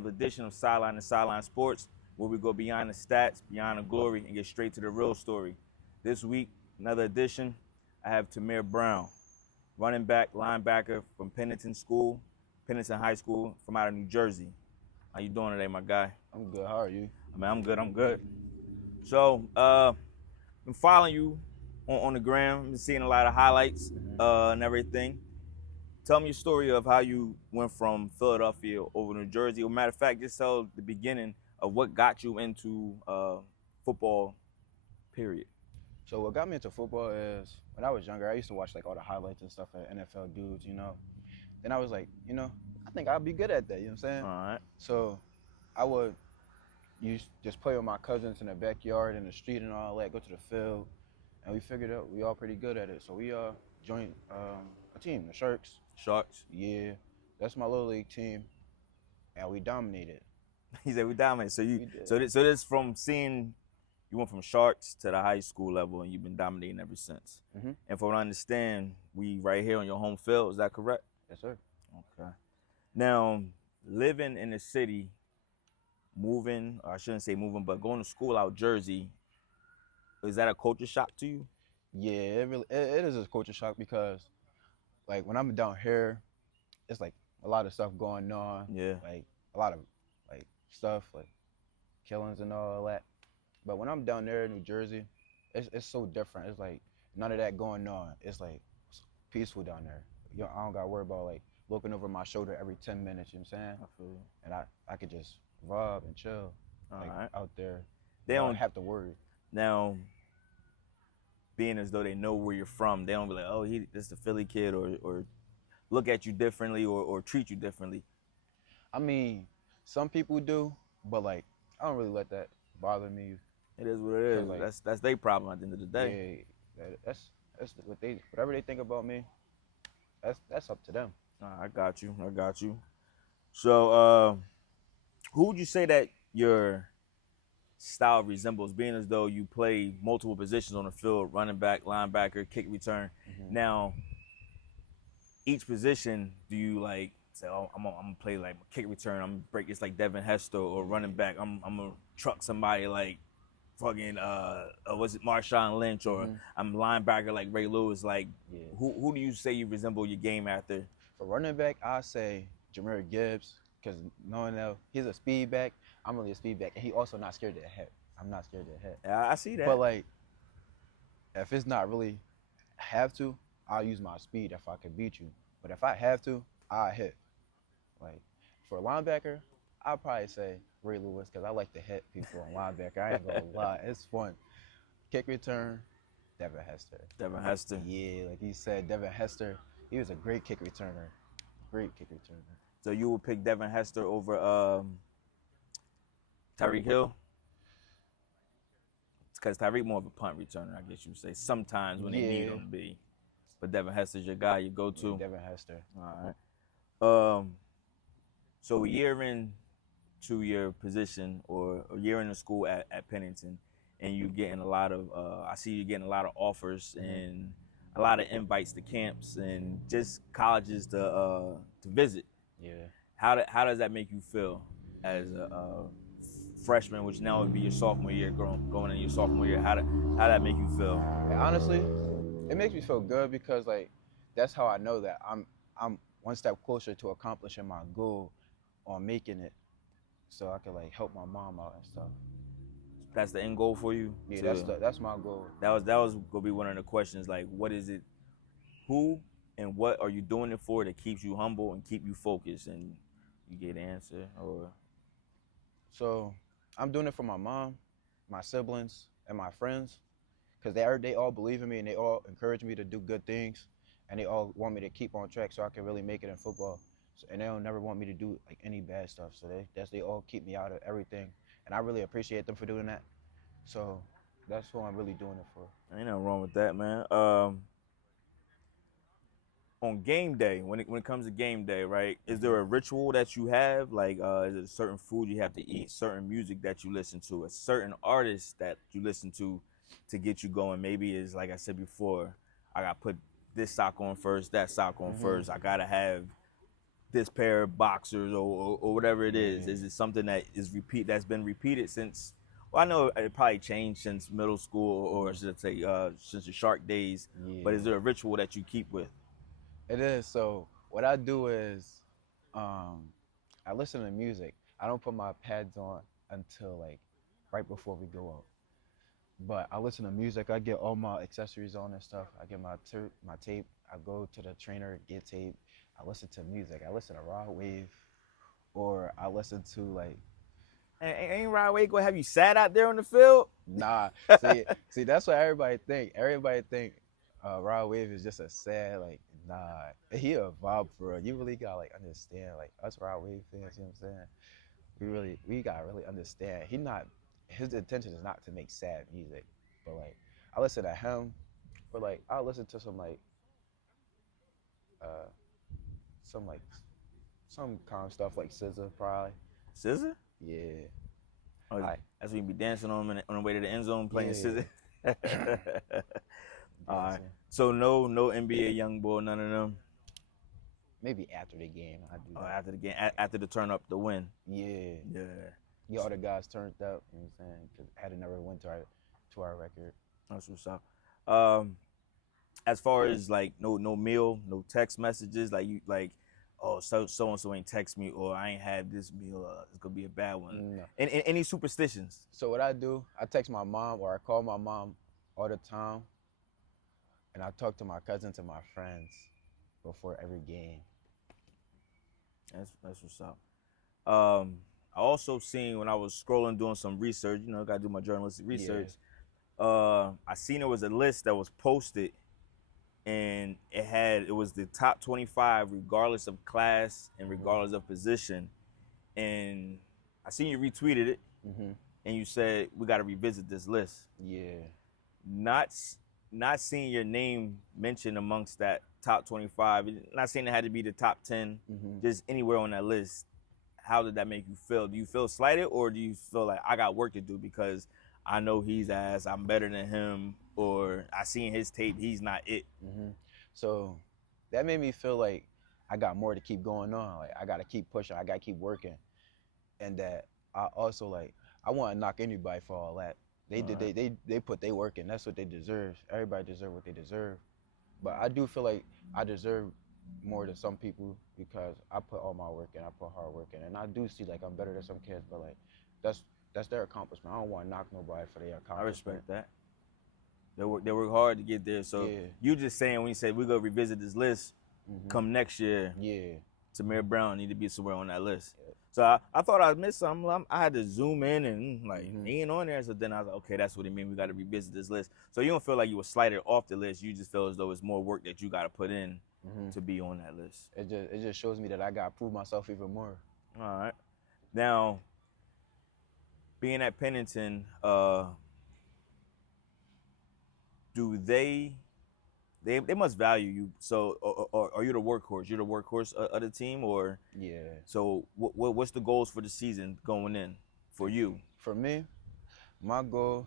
another edition of Sideline and Sideline Sports, where we go beyond the stats, beyond the glory, and get straight to the real story. This week, another edition, I have Tahmere Brown, running back, linebacker from Pennington School, Pennington High School, from out of New Jersey. How you doing today, my guy? I'm good. How are you? I'm good. So, been following you on the gram, been seeing a lot of highlights and everything. Tell me your story of how you went from Philadelphia over to New Jersey. Or matter of fact, just tell the beginning of what got you into football, period. So what got me into football is when I was younger, I used to watch like all the highlights and stuff at NFL dudes, Then I was like, I think I'd be good at that, you know what I'm saying? All right. So I would just play with my cousins in the backyard, in the street and all that, go to the field, and we figured out we all pretty good at it. So we joined a team, the Sharks. Sharks. Yeah, that's my little league team, and we dominated. He said we dominated. So did. so this from seeing you went from Sharks to the high school level, and you've been dominating ever since. Mm-hmm. And from what I understand, we right here on your home field. Is that correct? Yes, sir. Okay. Now, living in the city, moving, or I shouldn't say moving, but going to school out Jersey, is that a culture shock to you? Yeah, it is a culture shock because, like, when I'm down here, it's like a lot of stuff going on. Yeah. Like a lot of like stuff like killings and all that. But when I'm down there in New Jersey, it's so different. It's like none of that going on. It's like peaceful down there. I don't gotta worry about like looking over my shoulder every 10 minutes. You know what I'm saying? I feel you. And I could just vibe and chill out there. They don't don't have to worry. Now, being as though they know where you're from, they don't be like, oh, this is a Philly kid, or look at you differently or treat you differently. I mean, some people do, but like I don't really let that bother me. It is what it is. Like, that's their problem at the end of the day. Yeah, that's whatever they think about me. That's up to them. I got you. So, who would you say that your style resembles, being as though you play multiple positions on the field, running back, linebacker, kick return? Mm-hmm. Now, each position, do you like say, oh, I'm gonna play like kick return, I'm gonna break it's like Devin Hester, or running back, I'm gonna truck somebody like fucking was it Marshawn Lynch, or I'm linebacker like Ray Lewis? Like, who do you say you resemble your game after? For running back, I say Jahmyr Gibbs, because knowing that he's a speed back, I'm really a speed back, and he also not scared to hit. I'm not scared to hit. Yeah, I see that. But like, if it's not really have to, I'll use my speed if I can beat you. But if I have to, I'll hit. Like, for a linebacker, I'll probably say Ray Lewis, because I like to hit people on linebacker. I ain't gonna lie, it's fun. Kick return, Devin Hester. Devin Hester. Yeah, like you said, Devin Hester, he was a great kick returner. Great kick returner. So you would pick Devin Hester over Tyreek Hill? Because Tyreek more of a punt returner, I guess you would say. Sometimes when they need him to be. But Devin Hester's your guy, you go to. Yeah, Devin Hester. All right. So a year into your position, or a year in the school at Pennington, and you getting a lot of, I see you getting a lot of offers and a lot of invites to camps and just colleges to visit. Yeah. How does that make you feel as a freshman, which now would be your sophomore year, going into your sophomore year? How that make you feel? And honestly, it makes me feel good because like that's how I know that I'm one step closer to accomplishing my goal on making it, so I can like help my mom out and stuff. That's the end goal for you? Yeah, that's my goal. That was gonna be one of the questions. Like, what is it? Who and what are you doing it for that keeps you humble and keep you focused? And you get an answer, or? So I'm doing it for my mom, my siblings, and my friends, because they all believe in me and they all encourage me to do good things, and they all want me to keep on track so I can really make it in football. And they don't never want me to do like any bad stuff. So they all keep me out of everything, and I really appreciate them for doing that. So that's who I'm really doing it for. Ain't nothing wrong with that, man. On game day, when it comes to game day, right? Is there a ritual that you have? Like, is it a certain food you have to eat, certain music that you listen to, a certain artist that you listen to get you going? Maybe it's like I said before, I got to put this sock on first, that sock on first. I gotta have this pair of boxers or whatever it is? Yeah. Is it something that's been repeated since? Well, I know it probably changed since middle school, or should I say, since the Shark days. But is Yeah. there a ritual that you keep with? It is. So what I do is, I listen to music. I don't put my pads on until like right before we go out. But I listen to music. I get all my accessories on and stuff. I get my tape. I go to the trainer, get tape. I listen to music. I listen to Raw Wave, or I listen to like Ain't Rod Wave gonna have you sat out there on the field? nah. See, that's what everybody think. Everybody think Raw Wave is just a sad like nah. He a vibe for real. You really gotta like understand like us Raw Wave fans. You know what I'm saying? We gotta really understand. His intention is not to make sad music, but like I listen to him, but like I listen to uh some like some calm stuff like SZA probably. Scissor? Yeah. Oh, I that's when you be dancing on the way to the end zone playing Yeah. scissor. All right. dancing. So no NBA young boy, none of them. Maybe after the game I do Oh, that. after the game, after the turn up, the win. Yeah. Yeah. Yeah, all the guys turned up, you know what I'm saying? Because had never went to our record. That's what's up. As far as like no meal, no text messages, like you like, oh so and so ain't text me, or I ain't had this meal. It's gonna be a bad one. No. And any superstitions? So what I do, I text my mom or I call my mom all the time, and I talk to my cousins and my friends before every game. That's what's up. I also seen when I was scrolling doing some research, gotta do my journalistic research. I seen there was a list that was posted, and it was the top 25 regardless of class and regardless of position. And I seen you retweeted it, Mm-hmm. and you said we got to revisit this list. Yeah. Not seeing your name mentioned amongst that top 25. Not saying it had to be the top 10, Mm-hmm. just anywhere on that list. How did that make you feel? Do you feel slighted, or do you feel like I got work to do because I know he's ass, I'm better than him, or I seen his tape, he's not it? Mm-hmm. So that made me feel like I got more to keep going on. Like I gotta keep pushing. I gotta keep working, and that I also like I want to knock anybody for all that. They put their work in. That's what they deserve. Everybody deserve what they deserve. But I do feel like I deserve more than some people because I put all my work in. I put hard work in, and I do see like I'm better than some kids. But like that's their accomplishment. I don't want to knock nobody for their accomplishment. I respect that. They work hard to get there. So Yeah. you just saying when you say we're gonna revisit this list, Mm-hmm. come next year, Yeah. Tahmere Brown need to be somewhere on that list. Yeah. So I thought I missed something. I had to zoom in and he ain't on there. So then I was like, okay, that's what it means. We got to revisit this list. So you don't feel like you were slighted off the list. You just feel as though it's more work that you got to put in Mm-hmm. to be on that list. It just shows me that I gotta prove myself even more. All right. Now, being at Pennington, do they must value you? So, or are you the workhorse? You're the workhorse of the team, or Yeah. so? What's the goals for the season going in for you? For me, my goal,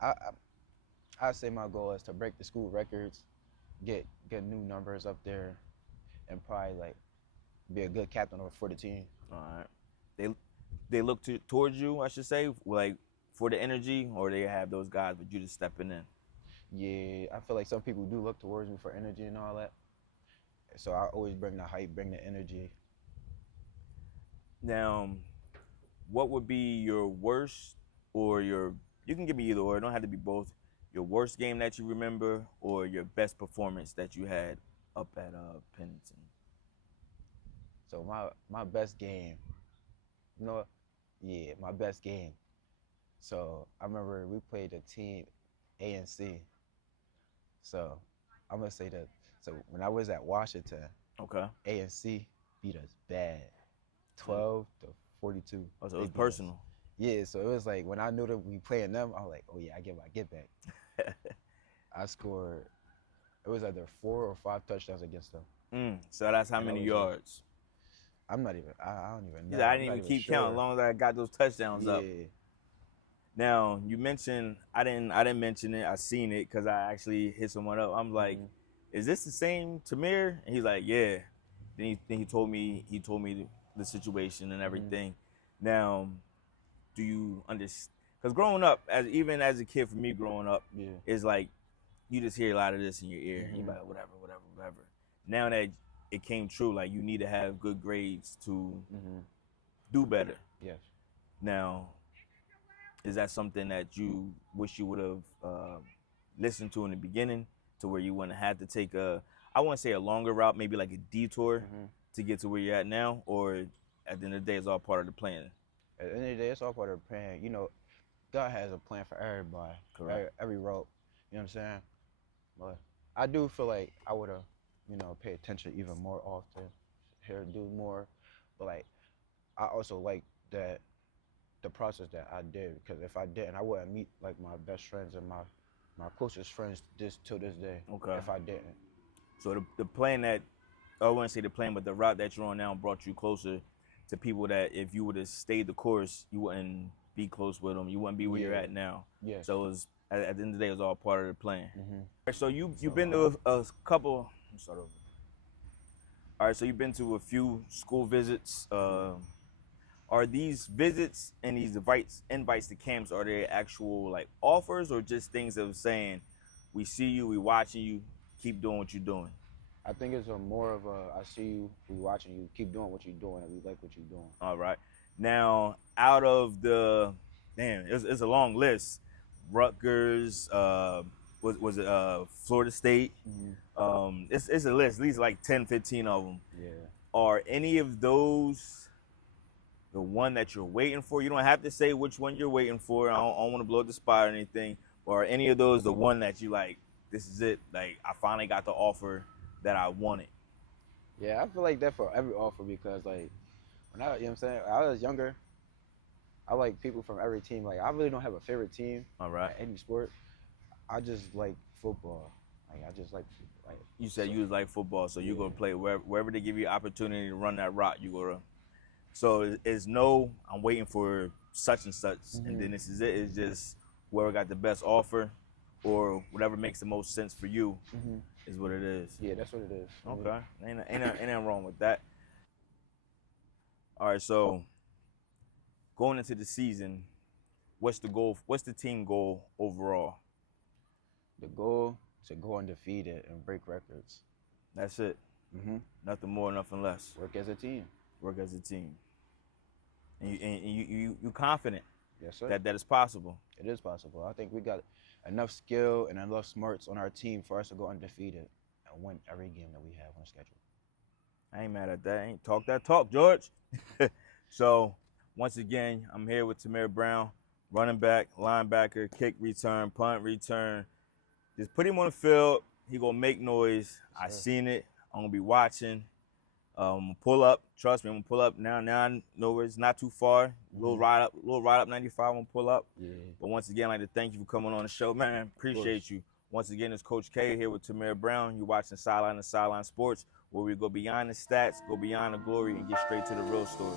I say my goal is to break the school records, get new numbers up there, and probably like be a good captain for the team. All right. They look towards you, I should say, like for the energy, or they have those guys, but you just stepping in. Yeah, I feel like some people do look towards me for energy and all that. So I always bring the hype, bring the energy. Now, what would be your worst or you can give me either or, it don't have to be both, your worst game that you remember or your best performance that you had up at Pennington? So my best game, yeah, my best game. So I remember we played a team ANC. So I'm gonna say that. So when I was at Washington, Okay. ANC beat us bad, 12-42. Oh, so it They was beat us. personal. Yeah, so it was like when I knew that we playing them, I was like, oh yeah, I get my get back. I scored. It was either 4 or 5 touchdowns against them. So that's how And many was yards? I'm not even. I don't even know. Yeah, I I'm didn't not even keep sure. count as long as I got those touchdowns Yeah. up. Now, you mentioned, I didn't mention it, I seen it because I actually hit someone up. I'm like, is this the same Tahmere? And he's like, yeah. then he told me the situation and everything. Now, do you understand? Because growing up, even as a kid, for me growing up, Yeah. is like you just hear a lot of this in your ear. You're like, whatever. Now that it came true, like you need to have good grades to do better. Yes. Now, is that something that you wish you would have listened to in the beginning, to where you wouldn't have had to take I wouldn't say a longer route, maybe like a detour to get to where you're at now, or at the end of the day, it's all part of the plan? At the end of the day, it's all part of the plan. You know, God has a plan for everybody. Correct. Every road. You know what I'm saying? But I do feel like I would have, paid attention even more often, do more. But like, I also like that the process that I did, because if I didn't, I wouldn't meet like my best friends and my closest friends till this day. Okay. If I didn't. So the plan that, I wouldn't say the plan, but the route that you're on now brought you closer to people that if you would have stayed the course, you wouldn't be close with them. You wouldn't be where you're at now. Yes. So it was, at the end of the day, it was all part of the plan. Mhm. So you've been to a couple. Let me start over. All right, so you've been to a few school visits. Are these visits and these invites to camps, are they actual like offers, or just things of saying, we see you, we watching you, keep doing what you're doing? I think it's more of a, I see you, we watching you, keep doing what you're doing, and we like what you're doing. All right. Now, out of the, it's a long list. Rutgers, was it Florida State? It's a list, at least like 10, 15 of them. Yeah. Are any of those the one that you're waiting for? You don't have to say which one you're waiting for. I don't want to blow up the spot or anything. Or are any of those the one that you like, this is it, like I finally got the offer that I wanted? Yeah, I feel like that for every offer, because like when I, you know what I'm saying, when I was younger, I like people from every team. Like I really don't have a favorite team. All right. At any sport. I just like football. Like I just like You said you like football, so you're gonna play wherever they give you opportunity to run that route, you gonna. So it's no, I'm waiting for such and such, and then this is it. It's just whoever got the best offer, or whatever makes the most sense for you, is what it is. Yeah, that's what it is. Okay, ain't nothing wrong with that. All right, so going into the season, what's the goal? What's the team goal overall? The goal is to go undefeated and break records. That's it. Nothing more, nothing less. Work as a team. Work as a team. And you confident? Yes, sir. That is possible. It is possible. I think we got enough skill and enough smarts on our team for us to go undefeated and win every game that we have on schedule. I ain't mad at that. I ain't talk that talk, George. So once again, I'm here with Tahmere Brown, running back, linebacker, kick return, punt return. Just put him on the field. He gonna make noise. I seen it. I'm gonna be watching. Pull up. Trust me, I'm gonna pull up now. Now I know it's not too far. Little ride up 95. I'm gonna pull up. Yeah. But once again, I'd like to thank you for coming on the show, man. Appreciate you. Once again, it's Coach K here with Tahmere Brown. You're watching Sideline and Sideline Sports, where we go beyond the stats, go beyond the glory, and get straight to the real story.